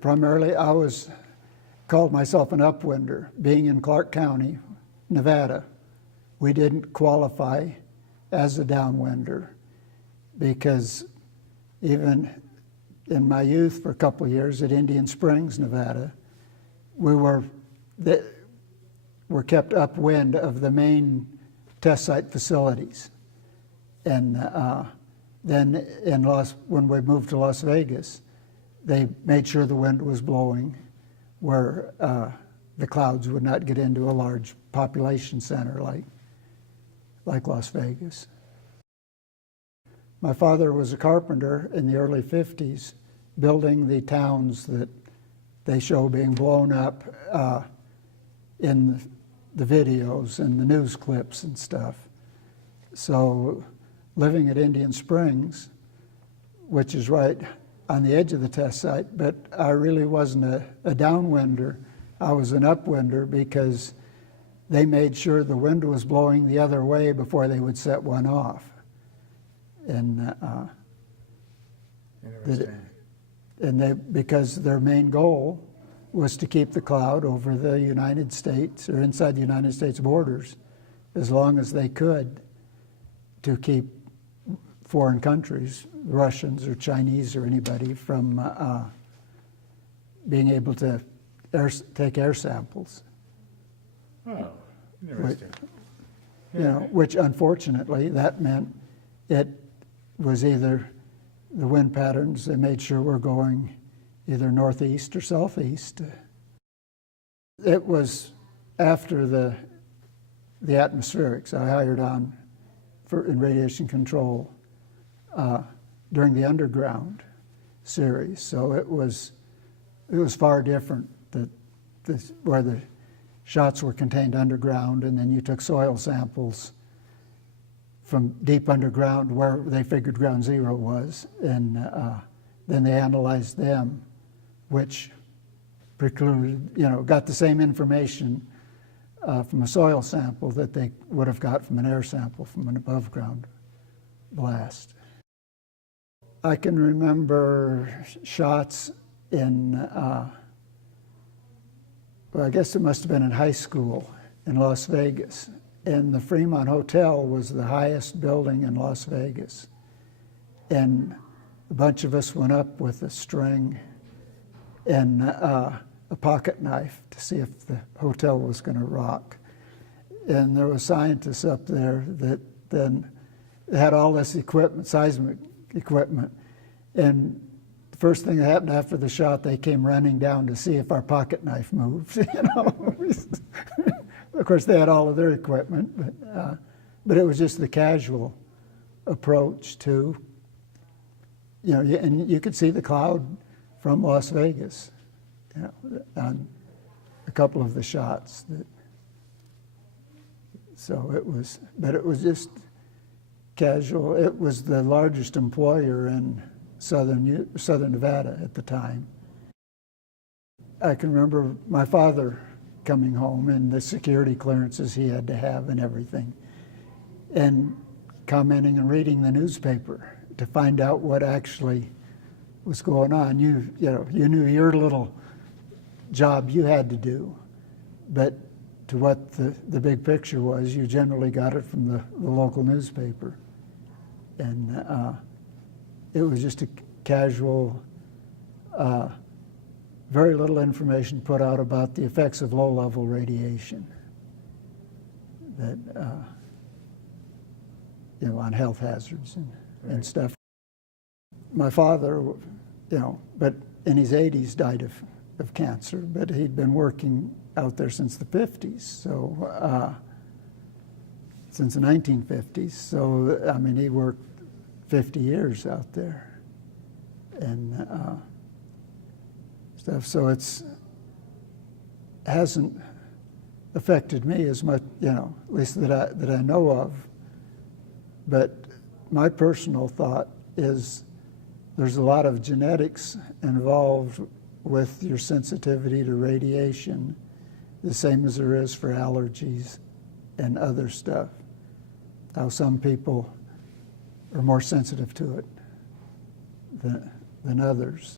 Primarily, called myself an upwinder. Being in Clark County, Nevada, we didn't qualify as a downwinder because even in my youth for a couple of years at Indian Springs, Nevada, we were kept upwind of the main test site facilities. And then when we moved to Las Vegas, they made sure the wind was blowing where the clouds would not get into a large population center like Las Vegas. My father was a carpenter in the early 50s, building the towns that they show being blown up in the videos and the news clips and stuff. So living at Indian Springs, which is right on the edge of the test site, but I really wasn't a downwinder. I was an upwinder because they made sure the wind was blowing the other way before they would set one off. And because their main goal was to keep the cloud over the United States or inside the United States borders as long as they could, to keep foreign countries, Russians or Chinese or anybody, from being able to take air samples. Oh, interesting. Which unfortunately that meant it was either the wind patterns, they made sure we're going either northeast or southeast. It was after the atmospherics I hired on in radiation control during the underground series. So it was far different where the shots were contained underground, and then you took soil samples from deep underground where they figured ground zero was, and then they analyzed them, which precluded, got the same information from a soil sample that they would have got from an air sample from an above ground blast. I can remember shots in, well, I guess it must have been in high school in Las Vegas. And the Fremont Hotel was the highest building in Las Vegas. And a bunch of us went up with a string and a pocket knife to see if the hotel was going to rock. And there were scientists up there that then had all this equipment, seismic equipment. And the first thing that happened after the shot, they came running down to see if our pocket knife moved. Of course, they had all of their equipment, but it was just the casual approach to, and you could see the cloud from Las Vegas, on a couple of the shots. So it was just casual. It was the largest employer in southern Nevada at the time. I can remember my father coming home and the security clearances he had to have and everything, and commenting and reading the newspaper to find out what actually was going on. You knew your little job you had to do, but to what the big picture was, you generally got it from the local newspaper. And it was just a casual, very little information put out about the effects of low-level radiation that, on health hazards and stuff. My father, but in his 80s died of cancer, but he'd been working out there since the 50s, so since the 1950s. So, I mean, he worked 50 years out there and stuff. So it hasn't affected me as much, at least that I know of. But my personal thought is there's a lot of genetics involved with your sensitivity to radiation, the same as there is for allergies and other stuff. How some people are more sensitive to it than others.